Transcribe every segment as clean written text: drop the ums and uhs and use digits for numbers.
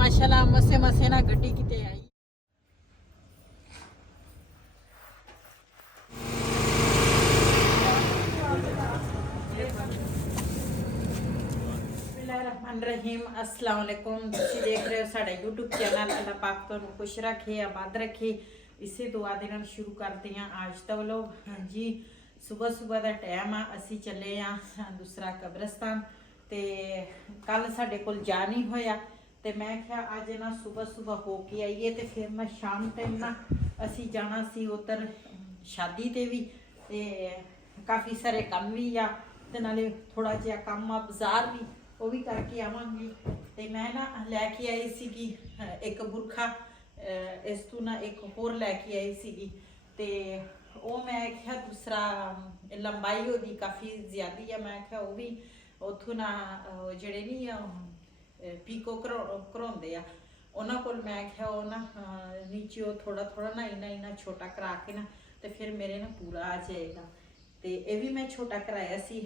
माशाल्लाह मसे मसे ना गड्डी किते आई। रहीम अस्सलाम वालेकुम। तुसीं देख रहे हो साडा यूट्यूब चैनल। अल्लाह पाक तुहानू खुश रखे आबाद रखे। इसे दुआ दे नाल शुरू करते हैं आज दा व्लॉग। हाँ जी, सुबह सुबह का टाइम आ, असी चले दूसरा कब्रस्तान। तो कल साडे कोल जा नहीं होया, तो मैं क्या अज ना सुबह सुबह हो के आईए, तो फिर मैं शाम टाइम ना असी जाना सी उधर शादी ते भी, ते काफ़ी सारे काम भी आ, ते नाले थोड़ा जिहा काम आ बाजार भी, वो भी करके आवांगी। तो मैं ना लैके आई सी एक बुरखा, इस तू ना एक होर लैके आई सी। तो वो मैं क्या दूसरा लंबाई वो काफ़ी ज़्यादा है, मैं क्या वो भी उतों ना जड़े नहीं पीको कराते आ उन्होंने को, मैं क्या वो ना नीचे थोड़ा थोड़ा ना इन्ना छोटा करा के ना, तो फिर मेरे ना पूरा आ जाएगा। तो ये भी मैं छोटा कराया सी।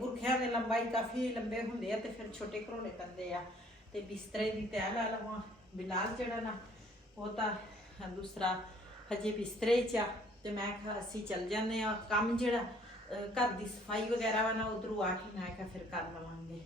बुरखिया की लंबाई काफ़ी लंबे होंगे, तो फिर छोटे घरोने पैंदे आ। तो बिस्तरे की तय ला लवां, बिलाल जड़ा ना वो तो दूसरा हजे बिस्तरे च आ। तो मैं क्या असी चल जाने कम जड़ा घर की सफाई वगैरह वा ना उधरों आके मैं क्या फिर कर लवांगे।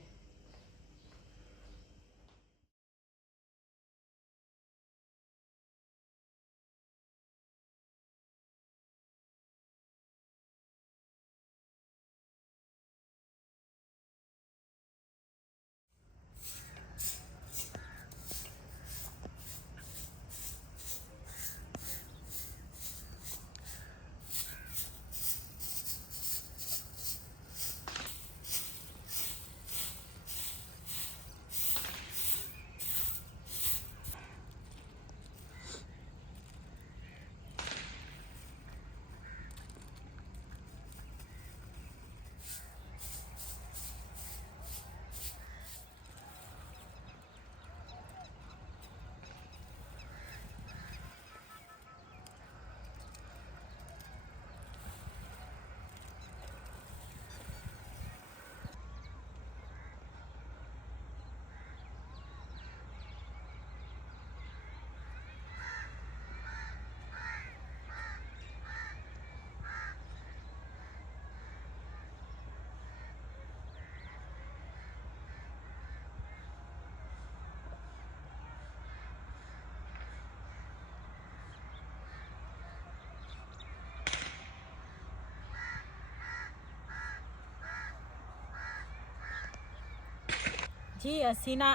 जी असी ना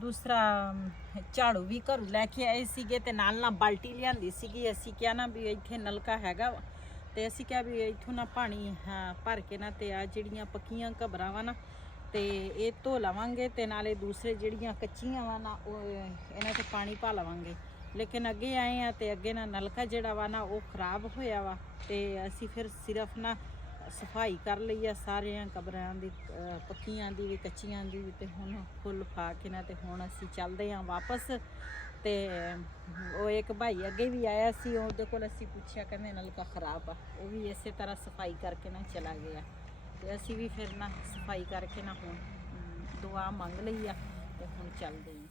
दूसरा झाड़ू भी घरों लैके आए सीगे, ते नाल ना बाल्टी लियांदी सीगी। असी क्या ना भी इत्थे नलका हैगा, ते असी क्या भी इत्थों ना पानी भर के ना, ते आ जिहड़ियां पक्कियां घबरां वा ना, ते ये धो लवांगे, ते नाले दूसरे जिहड़ियां कच्चियां वा ना इन्हां च पानी पा लवांगे। लेकिन अगे आए हैं तो अगे ना नलका जिहड़ा वा ना वो खराब होया वा, ते असी फिर सिर्फ ना सफाई कर लई आ सारियां कबरां दी, पक्कियां दी भी कच्चियां दी भी। ते हुण फुल फा के ना, ते हुण असी चलदे हां वापस। ते वो एक भाई अगे भी आया सी, उहदे कोल असी पुछया, कहंदे नलका खराब आ। वो भी इसे तरह सफाई करके ना चला गया। ते असी भी फिर ना सफाई करके ना हुण दुआ मंग लई आ, ते हुण चलदे हां।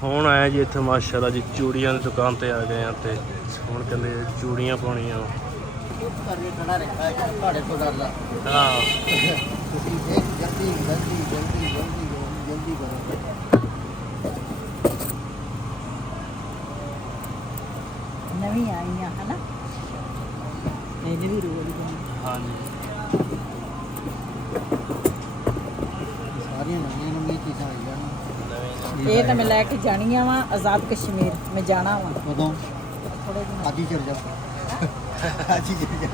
ਹੁਣ ਆਇਆ ਜੀ ਇੱਥੇ ਮਾਸ਼ਾਅੱਲਾ ਜੀ ਚੂੜੀਆਂ ਦੀ ਦੁਕਾਨ ਤੇ ਆ ਗਏ ਆ ਤੇ ਹੁਣ ਕਹਿੰਦੇ ਚੂੜੀਆਂ ਪਾਉਣੀਆਂ करके खड़ा रहता है थोड़े को डर ला ਹਾਂ जल्दी जल्दी जल्दी जल्दी जल्दी करो ਨਵੀਂ ਆਈਆਂ ਹਨਾ ਇਹਦੇ ਵੀ ਰੋਲ ਹਾਂਜੀ सारियां नवी नवी चीज़ां आई जान ਇਹ ਤਾਂ ਮੈਂ ਲੈ ਕੇ ਜਾਣੀਆਂ ਵਾ ਆਜ਼ਾਦ ਕਸ਼ਮੀਰ ਮੈਂ ਜਾਣਾ ਵਾ कदों ਥੋੜੇ ਦਿਨ आज ही चल जा आज ही चल जा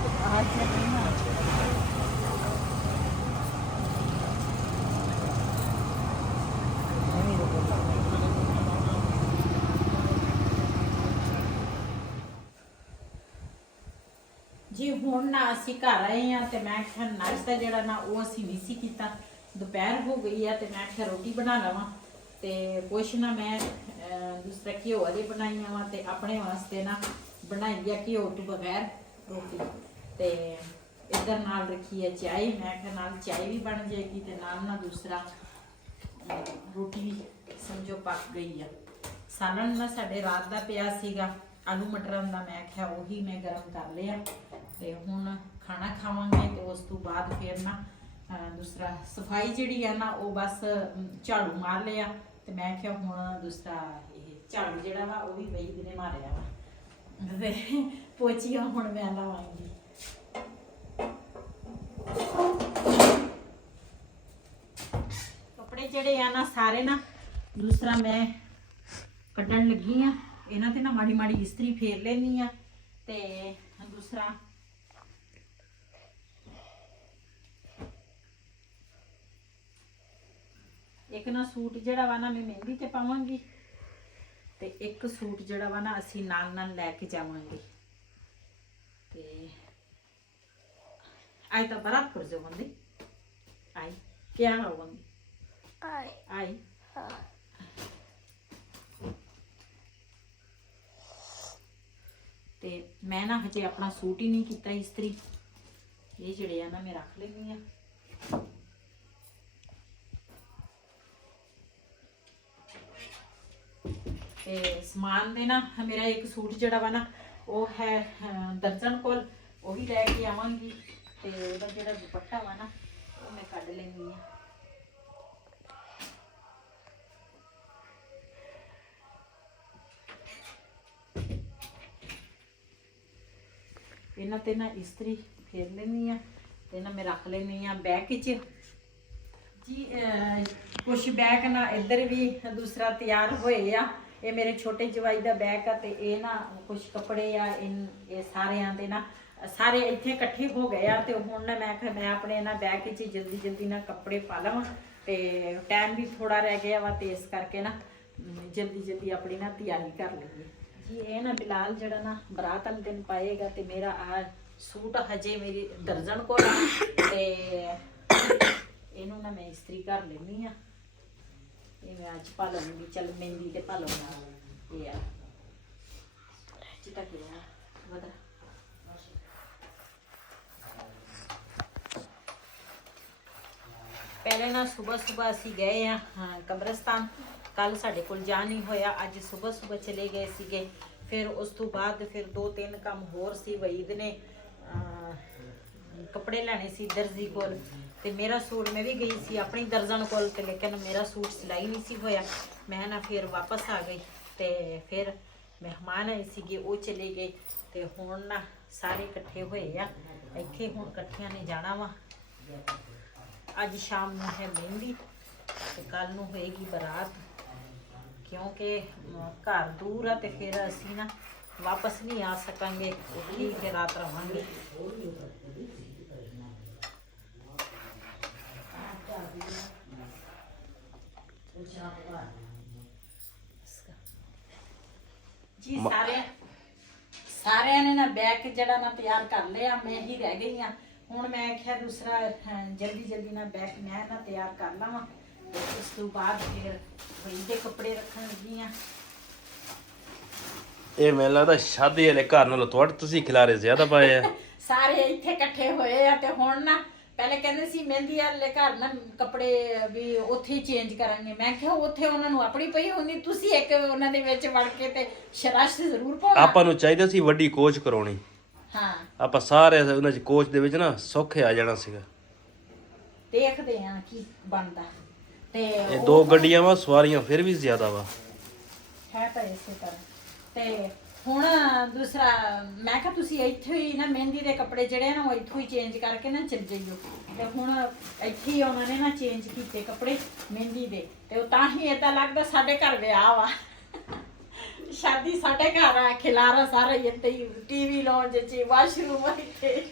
ਜੀ ਹੁਣ ਨਾ ਅਸੀਂ ਘਰ ਆਏ ਆ ਤੇ ਮੈਂ ਕਿਹਾ ਨਾਸ਼ਤਾ ਜਿਹੜਾ ਨਾ ਉਹ ਅਸੀਂ ਨਹੀਂ ਸੀ ਕੀਤਾ ਦੁਪਹਿਰ ਹੋ ਗਈ ਆ ਤੇ ਮੈਂ ਕਿਹਾ ਰੋਟੀ ਬਣਾ ਲਵਾਂ ਤੇ ਕੁਛ ਨਾ ਮੈਂ ਦੂਸਰਾ ਘਿਓ ਵਾਲੀ ਬਣਾਈਆਂ ਵਾ ਤੇ ਆਪਣੇ ਵਾਸਤੇ ਨਾ ਬਣਾਈ ਆ ਘਿਓ ਤੋਂ ਬਗੈਰ ਰੋਟੀ ਤੇ ਇਧਰ ਨਾਲ ਰੱਖੀ ਹੈ ਚਾਹ ਮੈਂ ਕਿਹਾ ਨਾਲ ਚਾਹ ਵੀ ਬਣ ਜਾਏਗੀ ਤੇ ਨਾਲ ਦੂਸਰਾ ਰੋਟੀ ਵੀ ਸਮਝੋ ਪੱਕ ਗਈ ਆ ਸਾਲਣ ਨਾ ਸਾਡੇ ਰਾਤ ਦਾ ਪਿਆ ਸੀਗਾ ਆਲੂ ਮਟਰਾਂ ਦਾ ਮੈਂ ਕਿਹਾ ਉਹੀ ਮੈਂ ਗਰਮ ਕਰ ਲਿਆ ਤੇ ਹੁਣ ਖਾਣਾ ਖਾਵਾਂਗੇ ਤੇ ਉਸ ਤੋਂ ਬਾਅਦ ਫਿਰ ਨਾ ਦੂਸਰਾ ਸਫਾਈ ਜਿਹੜੀ ਆ ਨਾ ਉਹ ਬਸ ਝਾੜੂ ਮਾਰ ਲਿਆ ਤੇ ਮੈਂ ਕਿਹਾ ਹੁਣ ਦੂਸਰਾ ਇਹ ਝਾੜੂ ਜਿਹੜਾ ਵਾ ਉਹ ਵੀ ਵਹੀ ਦਿਨੇ ਮਾਰਿਆ ਵਾ ਤੇ ਪੋਚੀਆਂ ਹੁਣ ਮੈਂ ਲਾਵਾਂਗੀ ਕੱਪੜੇ ਜਿਹੜੇ ਆ ਨਾ ਸਾਰੇ ਨਾ ਦੂਸਰਾ ਮੈਂ ਕੱਢਣ ਲੱਗੀ ਆ ਇਹਨਾਂ ਤੇ ਨਾ ਮਾੜੀ ਮਾੜੀ ਇਸਤਰੀ ਫੇਰ ਲੈਣੀ ਆ ਤੇ ਦੂਸਰਾ ਇੱਕ ਨਾ ਸੂਟ ਜਿਹੜਾ ਵਾ ਨਾ ਮੈਂ ਮਹਿੰਦੀ ਤੇ ਪਾਵਾਂਗੀ ਤੇ ਇੱਕ ਸੂਟ ਜਿਹੜਾ ਵਾ ਨਾ ਅਸੀਂ ਨਾਲ ਨਾਲ ਲੈ ਕੇ ਜਾਵਾਂਗੇ ਤੇ ਆਈ ਤਾਂ ਬਰਾਤਪੁਰ ਜਾਵਾਂਗੇ ਆਈ ਕਿਆ ਹੋਵਾਂਗੇ ਆਈ ਤੇ ਮੈਂ ਨਾ ਹਜੇ ਆਪਣਾ ਸੂਟ ਹੀ ਨਹੀਂ ਕੀਤਾ ਇਸਤਰੀ ਇਹ ਜਿਹੜੇ ਆ ਨਾ ਮੈਂ ਰੱਖ ਲੈਣੀ ਆ ਤੇ ਸਮਾਨ ਦੇ ਨਾ ਮੇਰਾ ਇੱਕ ਸੂਟ ਜਿਹੜਾ ਵਾ ਨਾ ਉਹ ਹੈ ਦਰਜਨ ਕੋਲ ਉਹ ਵੀ ਲੈ ਕੇ ਆਵਾਂਗੀ ਤੇ ਉਹਦਾ ਜਿਹੜਾ ਦੁਪੱਟਾ ਵਾ ਨਾ ਉਹ ਮੈਂ ਕੱਢ ਲੈਣੀ ਆ ਇਹਨਾਂ ਤੇ ਨਾ ਇਸਤਰੀ ਫੇਰ ਲੈਣੀ ਆ ਤੇ ਨਾ ਮੈਂ ਰੱਖ ਲੈਣੀ ਆ ਬੈਗ ਵਿੱਚ ਜੀ ਕੁਛ ਬੈਗ ਨਾ ਇੱਧਰ ਵੀ ਦੂਸਰਾ ਤਿਆਰ ਹੋਏ ਆ ਇਹ ਮੇਰੇ ਛੋਟੇ ਜਵਾਈ ਦਾ ਬੈਗ ਆ ਤੇ ਇਹ ਨਾ ਕੁਛ ਕੱਪੜੇ ਆ ਇਹ ਸਾਰਿਆਂ ਦੇ ਨਾ ਸਾਰੇ ਇੱਥੇ ਇਕੱਠੇ ਹੋ ਗਏ ਆ ਤੇ ਹੁਣ ਨਾ ਮੈਂ ਆਪਣੇ ਨਾ ਬੈਗ ਵਿੱਚ ਜਲਦੀ ਜਲਦੀ ਨਾ ਕੱਪੜੇ ਪਾ ਲਵਾਂ ਤੇ ਟਾਈਮ ਵੀ ਥੋੜਾ ਰਹਿ ਗਿਆ ਵਾ ਤੇ ਇਸ ਕਰਕੇ ਨਾ ਜਲਦੀ ਜਲਦੀ ਆਪਣੀ ਨਾ ਤਿਆਰੀ ਕਰ ਲਈਏ ਜੀ ਇਹ ਨਾ ਬਿਲਾਲ ਜਿਹੜਾ ਨਾ ਬਰਾਤ ਵਾਲੇ ਦਿਨ ਪਾਏਗਾ ਤੇ ਮੇਰਾ ਆ ਸੂਟ ਹਜੇ ਮੇਰੀ ਦਰਜਨ ਕੋਲ ਆ ਤੇ ਇਹਨੂੰ ਨਾ ਮੈਂ ਇਸਤਰੀ ਕਰ ਲੈਣੀ ਆ ਇਹ ਮੈਂ ਅੱਜ ਪਾ ਲਵਾਂਗੀ ਚੱਲ ਮਹਿੰਦੀ ਤੇ ਪਾ ਲਵਾਂਗਾ ਇਹ ਆ ਚਿੱਟਾ ਕਿਹਾ ਵਧਾ ਪਹਿਲੇ ਨਾ ਸਵੇਰ ਅਸੀਂ ਗਏ ਆ ਕਬਰਸਤਾਨ ਕੱਲ ਸਾਡੇ ਕੋਲ ਜਾ ਨਹੀਂ ਹੋਇਆ ਅੱਜ ਸਵੇਰ ਚਲੇ ਗਏ ਸੀਗੇ ਫਿਰ ਉਸ ਤੋਂ ਬਾਅਦ ਫਿਰ 2-3 ਕੰਮ ਹੋਰ ਸੀ ਵਈਦ ਨੇ ਕੱਪੜੇ ਲੈਣੇ ਸੀ ਦਰਜੀ ਕੋਲ ਤੇ ਮੇਰਾ ਸੂਟ ਮੈਂ ਵੀ ਗਈ ਸੀ ਆਪਣੀ ਦਰਜਨ ਕੋਲ ਤੇ ਲੇਕਿਨ ਮੇਰਾ ਸੂਟ ਸਿਲਾਈ ਨਹੀਂ ਸੀ ਹੋਇਆ ਮੈਂ ਨਾ ਫਿਰ ਵਾਪਸ ਆ ਗਈ ਤੇ ਫਿਰ ਮਹਿਮਾਨ ਆਏ ਸੀਗੇ ਉਹ ਚਲੇ ਗਏ ਤੇ ਹੁਣ ਨਾ ਸਾਰੇ ਇਕੱਠੇ ਹੋਏ ਆ ਇੱਥੇ ਹੁਣ ਇਕੱਠਿਆਂ ਨੇ ਜਾਣਾ ਵਾ ਅੱਜ ਸ਼ਾਮ ਨੂੰ ਹੈ ਮਹਿੰਦੀ ਤੇ ਕੱਲ ਨੂੰ ਹੋਏਗੀ ਬਰਾਤ ਕਿਉਂਕਿ ਘਰ ਦੂਰ ਆ ਤੇ ਫਿਰ ਅਸੀਂ ਨਾ ਵਾਪਸ ਨਹੀਂ ਆ ਸਕਾਂਗੇ ਉੱਥੇ ਹੀ ਰਾਤ ਰਵਾਂਗੇ ਜੀ ਸਾਰਿਆਂ ਨੇ ਨਾ ਬੈਗ ਜਿਹੜਾ ਨਾ ਤਿਆਰ ਕਰ ਲਿਆ ਮੈਂ ਹੀ ਰਹਿ ਗਈ ਆ ਹੁਣ ਮੈਂ ਆਖਿਆ ਦੂਸਰਾ ਜਲਦੀ ਨਾ ਬੈਗ ਮੈਂ ਨਾ ਤਿਆਰ ਕਰ ਲਵਾਂ ਤੇ ਉਸ ਤੋਂ ਬਾਅਦ ਫਿਰ ਵਹੀ ਦੇ ਕੱਪੜੇ ਰੱਖਣ ਲੱਗੀ ਆ ਇਹ ਮੈਨੂੰ ਲੱਗਦਾ ਸ਼ਾਦੀ ਵਾਲੇ ਘਰ ਨਾਲੋਂ ਤੁਹਾਡੇ ਤੁਸੀਂ ਖਿਲਾਰੇ ਜ਼ਿਆਦਾ ਪਾਏ ਆ ਸਾਰੇ ਇੱਥੇ ਇਕੱਠੇ ਹੋਏ ਆ ਤੇ ਹੁਣ ਨਾ ਪਹਿਲੇ ਕਹਿੰਦੇ ਸੀ ਮਹਿੰਦੀ ਵਾਲੇ ਘਰ ਨਾ ਕੱਪੜੇ ਵੀ ਉੱਥੇ ਹੀ ਚੇਂਜ ਕਰਾਂਗੇ। ਮੈਂ ਕਿਹਾ ਉੱਥੇ ਉਹਨਾਂ ਨੂੰ ਆਪਣੀ ਪਈ ਹੁੰਦੀ, ਤੁਸੀਂ ਇੱਕ ਉਹਨਾਂ ਦੇ ਵਿੱਚ ਵੜ ਕੇ ਤੇ ਸ਼ਰਾਸ਼ ਜ਼ਰੂਰ ਪਾਉਣਾ। ਆਪਾਂ ਨੂੰ ਚਾਹੀਦਾ ਸੀ ਵੱਡੀ ਕੋਚ ਕਰਾਉਣੀ। ਹਾਂ ਆਪਾਂ ਸਾਰੇ ਉਹਨਾਂ ਚ ਕੋਚ ਦੇ ਵਿੱਚ ਨਾ ਸੌਖੇ ਆ ਜਾਣਾ ਸੀਗਾ। ਦੇਖਦੇ ਆ ਕੀ ਬਣਦਾ। ਤੇ ਇਹ 2 ਗੱਡੀਆਂ ਵਾ, ਸਵਾਰੀਆਂ ਫਿਰ ਵੀ ਜ਼ਿਆਦਾ ਵਾ ਹੈ ਤਾਂ ਇਸੇ ਤਰ੍ਹਾਂ। ਤੇ ਹੁਣ ਦੂਸਰਾ ਮੈਂ ਕਿਹਾ ਤੁਸੀਂ ਇੱਥੇ ਹੀ ਨਾ ਮਹਿੰਦੀ ਦੇ ਕੱਪੜੇ ਜਿਹੜੇ ਆ ਨਾ ਉਹ ਇੱਥੋਂ ਹੀ ਚੇਂਜ ਕਰਕੇ ਨਾ ਚੱਲ ਜਾਈਓ। ਤੇ ਹੁਣ ਇੱਥੇ ਹੀ ਉਹਨਾਂ ਨੇ ਨਾ ਚੇਂਜ ਕੀਤੇ ਕੱਪੜੇ ਮਹਿੰਦੀ ਦੇ। ਤੇ ਉਹ ਤਾਂ ਹੀ ਏਦਾਂ ਲੱਗਦਾ ਸਾਡੇ ਘਰ ਵਿਆਹ ਵਾ, ਸ਼ਾਦੀ ਸਾਡੇ ਘਰ ਆ। ਖਿਲਾਰਾ ਸਾਰਾ ਹੀ ਇੱਥੇ ਹੀ, ਟੀਵੀ ਲਾਉਣ ਚ, ਵਾਸ਼ਰੂਮ ਇੱਥੇ।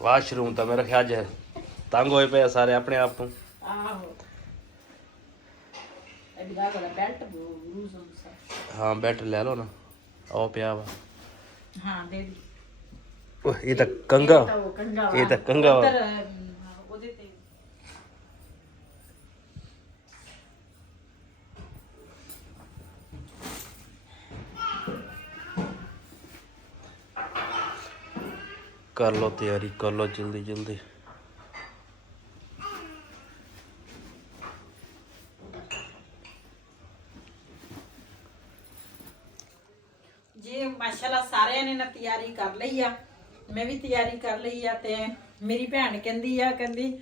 ਵਾਸ਼ਰੂਮ ਤਾਂ ਮੇਰਾ ਖਿਆਲ ਅੱਜ ਤੰਗ ਹੋਏ ਪਏ ਆ ਸਾਰੇ ਆਪਣੇ ਆਪ ਤੋਂ। ਆਹੋ ਇਹ ਵੀ ਵਾਲਾ ਬੈਲਟ ਲੂਜ਼ ਹੁੰਦਾ। ਹਾਂ ਬੈਟ ਲੈ ਲਓ ਨਾ, ਉਹ ਪਿਆ ਵਾ। ਹਾਂ ਦੇ ਦੀ। ਇਹ ਤਾਂ ਕੰਗਾ, ਇਹ ਤਾਂ ਉਹ ਕੰਗਾ ਵਾ। ਇਹ ਤਾਂ ਕੰਗਾ ਵਾ। ਉੱਧਰ, ਉਹਦੇ ਤੇ ਕਰ ਲਓ ਤਿਆਰੀ, ਕਰ ਲਓ ਜਲਦੀ ਜਲਦੀ। ਜੀ ਮਾਸ਼ਾਅੱਲਾ ਸਾਰਿਆਂ ਨੇ ਨਾ ਤਿਆਰੀ ਕਰ ਲਈ ਆ, ਮੈਂ ਵੀ ਤਿਆਰੀ ਕਰ ਲਈ ਆ। ਤੇ ਮੇਰੀ ਭੈਣ ਕਹਿੰਦੀ ਆ, ਕਹਿੰਦੀ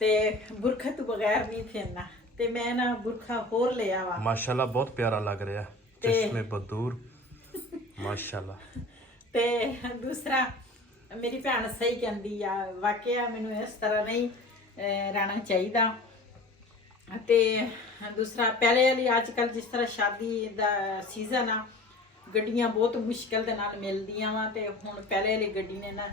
ਤੇ ਬੁਰਖਾ ਤੋਂ ਬਗੈਰ ਨਹੀਂ ਫਿਰਨਾ। ਤੇ ਮੈਂ ਨਾ ਬੁਰਖਾ ਹੋਰ ਲਿਆ ਵਾ। ਮਾਸ਼ਾਅੱਲਾ ਬਹੁਤ ਪਿਆਰਾ ਲੱਗ ਰਿਹਾ, ਚਸ਼ਮੇ ਬਦੂਰ ਮਾਸ਼ਾਅੱਲਾ। ਤੇ ਦੂਸਰਾ ਮੇਰੀ ਭੈਣ ਸਹੀ ਕਹਿੰਦੀ ਆ, ਵਾਕਿਆ ਮੈਨੂੰ ਇਸ ਤਰ੍ਹਾਂ ਨਹੀਂ ਰਹਿਣਾ ਚਾਹੀਦਾ। ਤੇ ਦੂਸਰਾ ਪਹਿਲੇ ਵਾਲੀ ਅੱਜ ਕੱਲ ਜਿਸ ਤਰ੍ਹਾਂ ਸ਼ਾਦੀ ਦਾ ਸੀਜ਼ਨ ਆ, ਗੱਡੀਆਂ ਬਹੁਤ ਮੁਸ਼ਕਿਲ ਦੇ ਨਾਲ ਮਿਲਦੀਆਂ ਵਾ। ਤੇ ਹੁਣ ਪਹਿਲੇ ਵਾਲੀ ਗੱਡੀ ਨੇ ਨਾ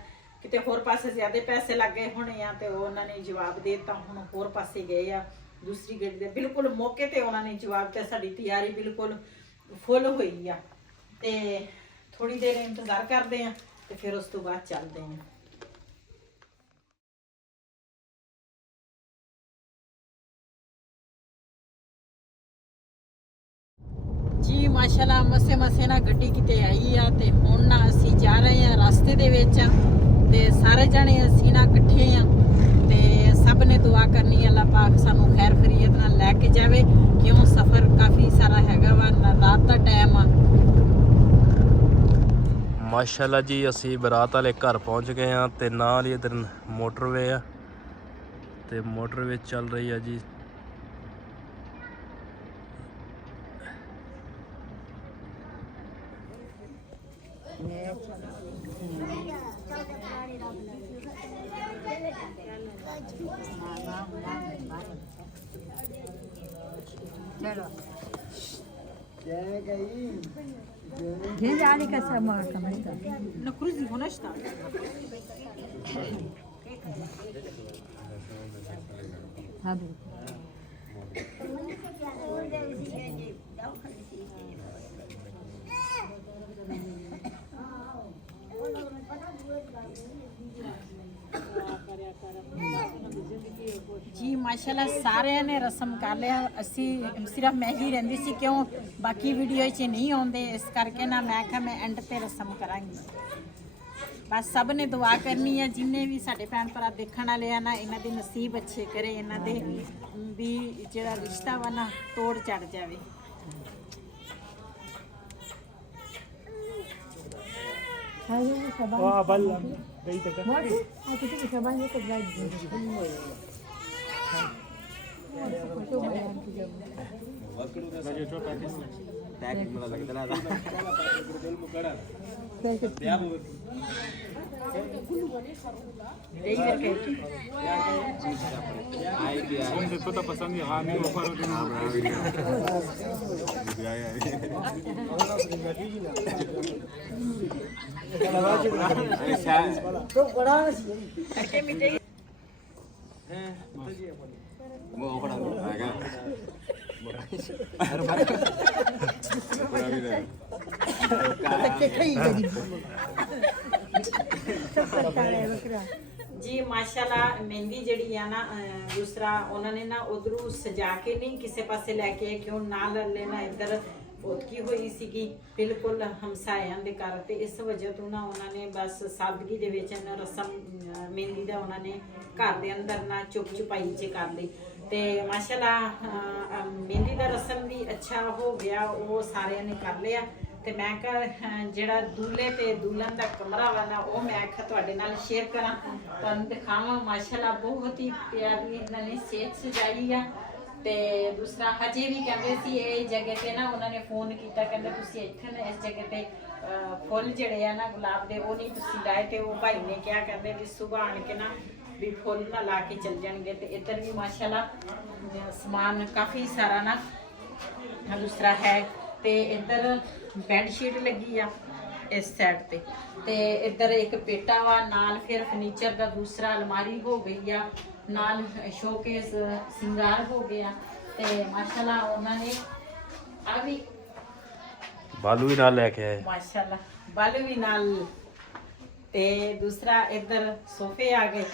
ਕਿਤੇ ਹੋਰ ਪਾਸੇ ਜ਼ਿਆਦਾ ਪੈਸੇ ਲੱਗ ਗਏ ਹੋਣੇ ਆ। ਤੇ ਉਹਨਾਂ ਨੇ ਜਵਾਬ ਦੇ ਦਿੱਤਾ, ਹੁਣ ਹੋਰ ਪਾਸੇ ਗਏ ਆ ਦੂਸਰੀ ਗੱਡੀ ਦੇ। ਬਿਲਕੁਲ ਮੌਕੇ ਤੇ ਉਹਨਾਂ ਨੇ ਜਵਾਬ ਦਿੱਤਾ, ਸਾਡੀ ਤਿਆਰੀ ਬਿਲਕੁਲ ਫੁੱਲ ਹੋਈ ਆ। ਤੇ ਥੋੜੀ ਦੇਰ ਇੰਤਜ਼ਾਰ ਕਰਦੇ ਆ ਤੇ ਫਿਰ ਉਸ ਤੋਂ ਬਾਅਦ ਚੱਲਦੇ ਆ। ਜੀ ਮਾਸ਼ਾਅੱਲਾ ਮਸੇ ਮਸੇ ਨਾ ਗੱਡੀ ਕਿਤੇ ਆਈ ਆ। ਤੇ ਹੁਣ ਨਾ ਅਸੀਂ ਜਾ ਰਹੇ ਆ ਰਸਤੇ ਦੇ ਵਿੱਚ। ਤੇ ਸਾਰੇ ਜਣੇ ਅਸੀਂ ਨਾ ਇਕੱਠੇ ਆ। ਤੇ ਸਭ ਨੇ ਦੁਆ ਕਰਨੀ ਅੱਲਾਹ ਪਾਕ ਸਾਨੂੰ ਖੈਰ ਖਰੀਅਤ ਨਾਲ ਲੈ ਕੇ ਜਾਵੇ, ਕਿਉਂ ਸਫ਼ਰ ਕਾਫੀ ਸਾਰਾ ਹੈਗਾ ਵਾ, ਰਾਤ ਦਾ ਟਾਈਮ ਆ। ਮਾਸ਼ਾਅੱਲਾ ਜੀ ਅਸੀਂ ਬਰਾਤ ਵਾਲੇ ਘਰ ਪਹੁੰਚ ਗਏ ਆ। ਤੇ ਨਾਲ ਹੀ ਇਧਰ ਮੋਟਰਵੇ ਆ, ਤੇ ਮੋਟਰਵੇ ਚੱਲ ਰਹੀ ਆ ਜੀ। نكرزي هنا اشتغل जी माशाल्लाह सारे ने रस्म कर लिया। असी सिर्फ मैं ही रहिंदी सी, क्यों बाकी वीडियो च नहीं आउंदे, इस करके ना मैं कहा मैं एंड ते रस्म करांगी। बस सब ने दुआ करनी है, जिन्हें भी साडे भैन भरा देखण वाले आ ना, इन्हां दे नसीब अच्छे करे, इन्हां दे भी जिहड़ा रिश्ता वा ना तोड़ चढ़ जावे। जी माशाल्लाह मेहंदी जड़ी है ना, दूसरा उन्होंने ना उधरों सजा के नहीं किसी पासे लैके, क्यों नाल लेना इधर ਫੋਟਕੀ ਹੋਈ ਸੀਗੀ ਬਿਲਕੁਲ ਹਮਸਾਇਆਂ ਦੇ ਘਰ, ਤੇ ਇਸ ਵਜ੍ਹਾ ਤੋਂ ਨਾ ਉਹਨਾਂ ਨੇ ਬਸ ਸਾਦਗੀ ਦੇ ਵਿੱਚ ਇਹਨਾਂ ਰਸਮ ਮਹਿੰਦੀ ਦਾ ਉਹਨਾਂ ਨੇ ਘਰ ਦੇ ਅੰਦਰ ਨਾ ਚੁੱਪ ਚੁਪਾਈ 'ਚ ਕਰ ਲਈ। ਤੇ ਮਾਸ਼ਾਅੱਲਾ ਮਹਿੰਦੀ ਦਾ ਰਸਮ ਵੀ ਅੱਛਾ ਹੋ ਗਿਆ, ਉਹ ਸਾਰਿਆਂ ਨੇ ਕਰ ਲਿਆ। ਤੇ ਮੈਂ ਕਿਹਾ ਜਿਹੜਾ ਦੂਲੇ ਤੇ ਦੁਲਹਨ ਦਾ ਕਮਰਾ ਵਾ ਨਾ ਉਹ ਮੈਂ ਕਿਹਾ ਤੁਹਾਡੇ ਨਾਲ ਸ਼ੇਅਰ ਕਰਾਂ, ਤੁਹਾਨੂੰ ਦਿਖਾਵਾਂ। ਮਾਸ਼ਾਅੱਲਾ ਬਹੁਤ ਹੀ ਪਿਆਰੀ ਇਹਨਾਂ ਨੇ ਸੇਜ ਸਜਾਈ ਆ। ਤੇ ਦੂਸਰਾ ਹਜੇ ਵੀ ਕਹਿੰਦੇ ਸੀ ਇਹ ਜਗ੍ਹਾ ਤੇ ਨਾ ਉਹਨਾਂ ਨੇ ਫੋਨ ਕੀਤਾ, ਕਹਿੰਦੇ ਤੁਸੀਂ ਇੱਥੇ ਨਾ ਇਸ ਜਗ੍ਹਾ ਤੇ ਫੁੱਲ ਜਿਹੜੇ ਆ ਨਾ ਗੁਲਾਬ ਦੇ ਉਹ ਨਹੀਂ ਤੁਸੀਂ ਲਾਏ। ਤੇ ਉਹ ਭਾਈ ਨੇ ਕਿਹਾ ਕਹਿੰਦੇ ਵੀ ਸੁਬਾਹ ਆਣ ਕੇ ਨਾ ਵੀ ਫੁੱਲ ਨਾ ਲਾ ਕੇ ਚੱਲ ਜਾਣਗੇ। ਤੇ ਇੱਧਰ ਵੀ ਮਾਸ਼ਾਅੱਲਾ ਸਮਾਨ ਕਾਫੀ ਸਾਰਾ ਨਾ ਦੂਸਰਾ ਹੈ। ਤੇ ਇੱਧਰ ਬੈੱਡ ਸ਼ੀਟ ਲੱਗੀ ਆ ਇਸ ਸਾਈਡ ਤੇ ਇੱਧਰ ਇੱਕ ਪੇਟਾ ਵਾ ਨਾਲ, ਫਿਰ ਫਰਨੀਚਰ ਦਾ ਦੂਸਰਾ ਅਲਮਾਰੀ ਹੋ ਗਈ ਆ ਨਾਲ, ਸ਼ੋਕੇਸ ਸਿੰਗਾਰ ਹੋ ਗਿਆ। ਤੇ ਮਾਸ਼ਾਅੱਲਾ ਉਹਨਾਂ ਨੇ ਆ ਵੀ ਬਾਲੂ ਵੀ ਨਾਲ ਲੈ ਕੇ ਆਏ। ਮਾਸ਼ਾਅੱਲਾ ਬਾਲੂ ਵੀ ਨਾਲ। ਤੇ ਦੂਸਰਾ ਇੱਧਰ ਸੋਫੇ ਆ ਗਏ।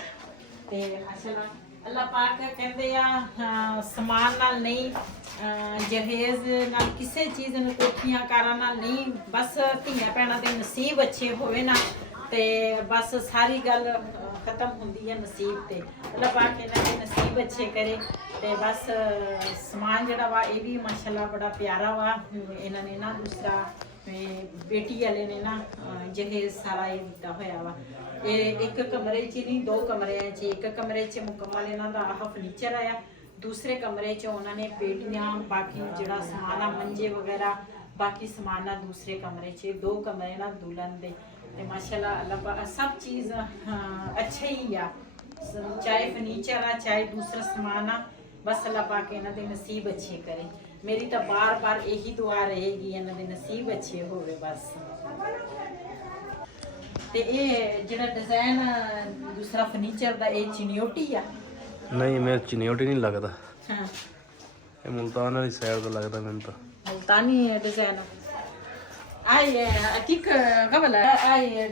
ਤੇ ਮਾਸ਼ਾਅੱਲਾ ਅੱਲਾਹ ਪਾਕ ਕਹਿੰਦੇ ਆ ਸਮਾਨ ਨਾਲ ਨਹੀਂ, ਜਹੇਜ਼ ਨਾਲ ਕਿਸੇ ਚੀਜ਼ ਨੂੰ ਕੋਠੀਆਂ ਕਾਰਾਂ ਨਾਲ ਨਹੀਂ, ਬਸ ਧੀਆਂ ਭੈਣਾਂ ਦੇ ਨਸੀਬ ਅੱਛੇ ਹੋਵੇ ਨਾ ਤੇ ਬਸ ਸਾਰੀ ਗੱਲ ਖਤਮ ਹੁੰਦੀ ਹੈ ਨਸੀਬ ਤੇ। ਅੱਲਾਹ ਪਾਕ ਇਹਨਾਂ ਦੇ ਨਸੀਬ ਅੱਛੇ ਕਰੇ। ਤੇ ਬਸ ਸਮਾਨ ਜਿਹੜਾ ਵਾ ਇਹ ਵੀ ਮਾਸ਼ਾਅੱਲਾ ਬੜਾ ਪਿਆਰਾ ਵਾ। ਇਹਨਾਂ ਨੇ ਨਾ ਦੂਸਰਾ ਬੇਟੀ ਵਾਲੇ ਨੇ ਨਾ ਜਹੇਜ਼ ਸਾਰਾ ਇਹ ਦਿੱਤਾ ਹੋਇਆ ਵਾ। ਇਹ ਇੱਕ ਕਮਰੇ 'ਚ ਨਹੀਂ, ਦੋ ਕਮਰਿਆਂ 'ਚ। ਇੱਕ ਕਮਰੇ 'ਚ ਮੁਕੰਮਲ ਇਹਨਾਂ ਦਾ ਆਹ ਫਰਨੀਚਰ ਆਇਆ, ਦੂਸਰੇ ਕਮਰੇ 'ਚ ਉਹਨਾਂ ਨੇ ਪੇਟੀਆਂ ਬਾਕੀ ਜਿਹੜਾ ਸਮਾਨ ਆ ਮੰਜੇ ਵਗੈਰਾ ਬਾਕੀ ਸਮਾਨ ਆ ਦੂਸਰੇ ਕਮਰੇ 'ਚ। ਦੋ ਕਮਰੇ ਨਾ ਦੁਲਹਨ ਦੇ। ਤੇ ਮਾਸ਼ਾਅੱਲਾ ਅੱਲਾਹ ਸਭ ਚੀਜ਼ ਅੱਛਾ ਹੀ ਆ, ਚਾਹੇ ਫਰਨੀਚਰ ਆ ਚਾਹੇ ਦੂਸਰਾ ਸਮਾਨ ਆ, ਬਸ ਅੱਲਾਹ ਪਾਕ ਇਹਨਾਂ ਦੇ ਨਸੀਬ ਅੱਛੇ ਕਰੇ। ਮੇਰੀ ਤਾਂ ਬਾਰ-ਬਾਰ ਇਹੀ ਦੁਆ ਰਹੇਗੀ ਇਹਨਾਂ ਦੇ ਨਸੀਬ ਅੱਛੇ ਹੋਵੇ ਬਸ। ਤੇ ਇਹ ਜਿਹੜਾ ਡਿਜ਼ਾਈਨ ਦੂਸਰਾ ਫਰਨੀਚਰ ਦਾ ਇਹ ਚਿਨਿਓਟੀ ਆ। ਨਹੀਂ ਮੈਂ ਚਿਨਿਓਟੀ ਨਹੀਂ ਲੱਗਦਾ, ਹਾਂ ਇਹ ਮੁਲਤਾਨ ਵਾਲੀ ਸਾਈਡ ਤੋਂ ਲੱਗਦਾ ਮੈਨੂੰ ਤਾਂ। ਮੁਲਤਾਨੀ ਡਿਜ਼ਾਈਨ ਆਏ ਅਤੀਕ ਕਬਲ ਆਏ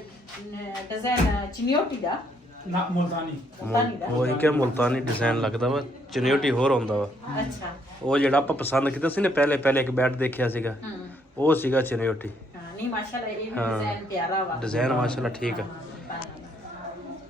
ਡਿਜ਼ਾਈਨ ਚਿਨਿਓਟੀ ਦਾ ਨਾ ਮੁਲਤਾਨੀ ਮੁਲਤਾਨੀ ਦਾ। ਉਹ ਹੀ ਕਿ ਮੁਲਤਾਨੀ ਡਿਜ਼ਾਈਨ ਲੱਗਦਾ ਵਾ, ਚਿਨਿਓਟੀ ਹੋਰ ਆਉਂਦਾ ਵਾ। ਅੱਛਾ ਉਹ ਜਿਹੜਾ ਆਪਾਂ ਪਸੰਦ ਕੀਤਾ ਸੀ ਨਾ ਪਹਿਲੇ ਇੱਕ ਬੈੱਡ ਦੇਖਿਆ ਸੀਗਾ, ਉਹ ਸੀਗਾ ਚਿਨਿਓਟੀ। ਨਹੀਂ ਮਾਸ਼ਾਅੱਲਾ ਇਹ ਵੀ ਡਿਜ਼ਾਈਨ ਪਿਆਰਾ ਵਾ। ਡਿਜ਼ਾਈਨ ਮਾਸ਼ਾਅੱਲਾ ਠੀਕ ਆ।